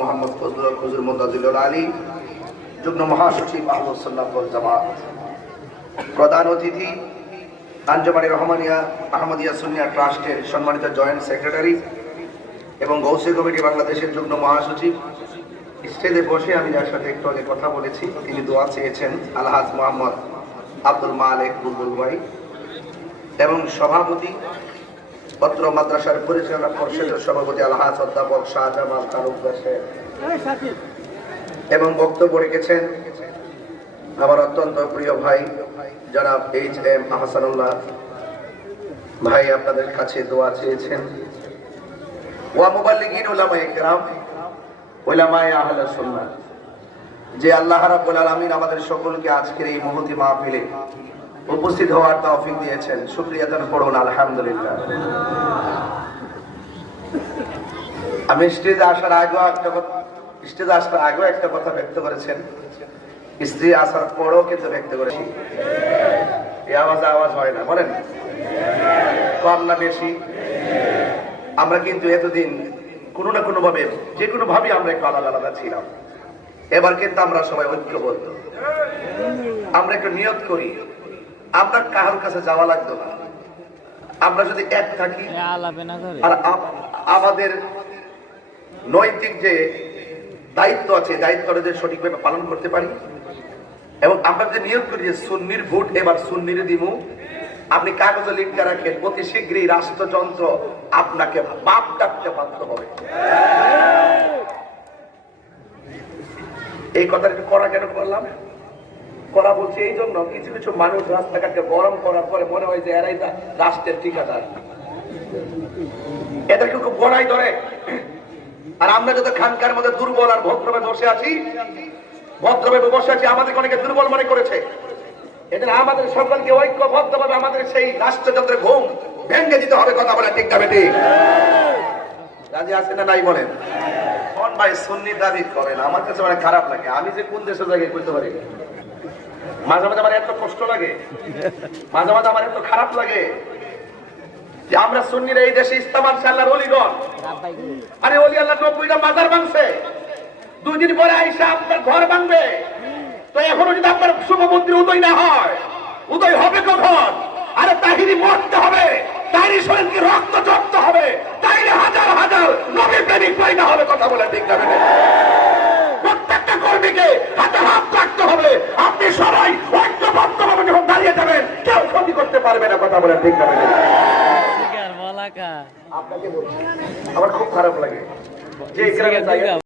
মোহাম্মদ ফজলুল হুজুর মুদাজিলুল আলী, যুগ্ম মহাসচিব আহলুস সুন্নাহ ওয়াল জামাত, প্রধান অতিথি আঞ্জুমানে রহমানিয়া আহমদিয়া সুন্নিয়া ট্রাস্টের সম্মানিত জয়েন্ট সেক্রেটারি এবং গৌসে কমিটি বাংলাদেশের যুগ্ম মহাসচিব। স্টেজে বসে আমি যার সাথে একটু আগে কথা বলেছি, তিনি দোয়া চেয়েছেন, আলহাজ মোহাম্মদ আব্দুল মালিক বুলবুল ভাই, এবং সভাপতি পত্র মাদ্রাসার পরিচালনা পরিষদের সভাপতি আলহাজ অধ্যাপক শাহজামাল তালুকদার সাহেব, এবং বক্তব্য রেখেছেন আমার অত্যন্ত প্রিয় ভাই জনাব এইচ.এম. আহসানুল্লাহ ভাই। আপনাদের কাছে দোয়া চেয়েছেন। ওয়া মুবাল্লিগিন উলামায়ে কিরাম, উলামায়ে আহলে সুন্নাহ, যে আল্লাহ রাব্বুল আলামিন আমাদের সকলকে আজকের এই মহতি মাহফিলে উপস্থিত হওয়ার তৌফিক দিয়েছেন। শুকরিয়া জানান, পড়ুন আলহামদুলিল্লাহ। আমি স্টেজে আসার আগেও একটা কথা ব্যক্ত করেছেন, স্ত্রী আসার পরেও কিন্তু ব্যক্ত করেছি। এই আওয়াজ হয় না, বলেন কম না বেশি? আমরা কিন্তু এতদিন কোনো না কোনো ভাবে, যে কোনো ভাবে আমরা একটু আলাদা আলাদা ছিলাম। এবার কিন্তু আমরা সবাই ঐক্যবদ্ধ। আমরা একটু নিয়ত করি, আমরা কারোর কাছে যাওয়া লাগতো না। আমরা যদি এক থাকি আর আমাদের নৈতিক যে দায়িত্ব আছে, দায়িত্বটা যদি সঠিকভাবে পালন করতে পারি, এবং আমরা যে নিয়োগ করি যে সুন্নির ভোট এবার সুন্নিরে দিব, আপনি কাগজে লিখে রাখেন, অতি শীঘ্রই রাষ্ট্রযন্ত্র আপনাকে বাপ ডাকতে বাধ্য হবে। এই কথাটা একটু করা কেন করলাম? করা বলছি এই জন্য, কিছু কিছু মানুষ রাস্তাঘাটকে গরম করার পরে মনে হয় যে এরাই রাষ্ট্রের ঠিকাদার, এদেরকে খুব গড়াই ধরে। আর আমরা যত খানকার মধ্যে দুর্বল আর ভদ্রভাবে বসে আছি, আমাদেরকে অনেকে দুর্বল মনে করেছে। এদের আমাদের সকলকে ঐক্যবদ্ধভাবে আমাদের সেই রাষ্ট্রযন্ত্রের ঘুম ভেঙে দিতে হবে। কথা বলে ঠিক যাবে? ঠিক রাজি আছে না নাই বলেন? কোন ভাই সুন্নি দাবি করেন? আমার কাছে মানে খারাপ লাগে। আমি যে কোন দেশের জায়গায় করতে পারি, মাঝে মাঝে আমার এত কষ্ট লাগে, মাঝে মাঝে আমার এত খারাপ লাগে যে আমরা সুন্নিরা এই দেশে ইস্তেমার আল্লাহর ওলিগণ, আরে ওলি আল্লাহ 90টা মাজার ভাঙছে, 2 দিন পরে আইসা আপনার ঘর ভাঙবে। তো এখনো যদি আপনার শুভমন্ত্রী উদয় না হয়, উদয় হবে কখন? আরে তাহিরি মরতে হবে, তাহিরি শরীরকে রক্ত জড়তে হবে, তাহিরি হাজার হাজার নবী প্রেমিক পয়দা হবে। কথা বলে ঠিক যাবে? প্রত্যেকটা কর্মীকে হাতে হাত রাখতে হবে। আপনি সবাই ঐক্যবদ্ধভাবে যখন দাঁড়িয়ে যাবেন, কেউ ক্ষতি করতে পারবে না। কথা বলে ঠিক যাবে? আপনাকে বলছি, আমার খুব খারাপ লাগে যে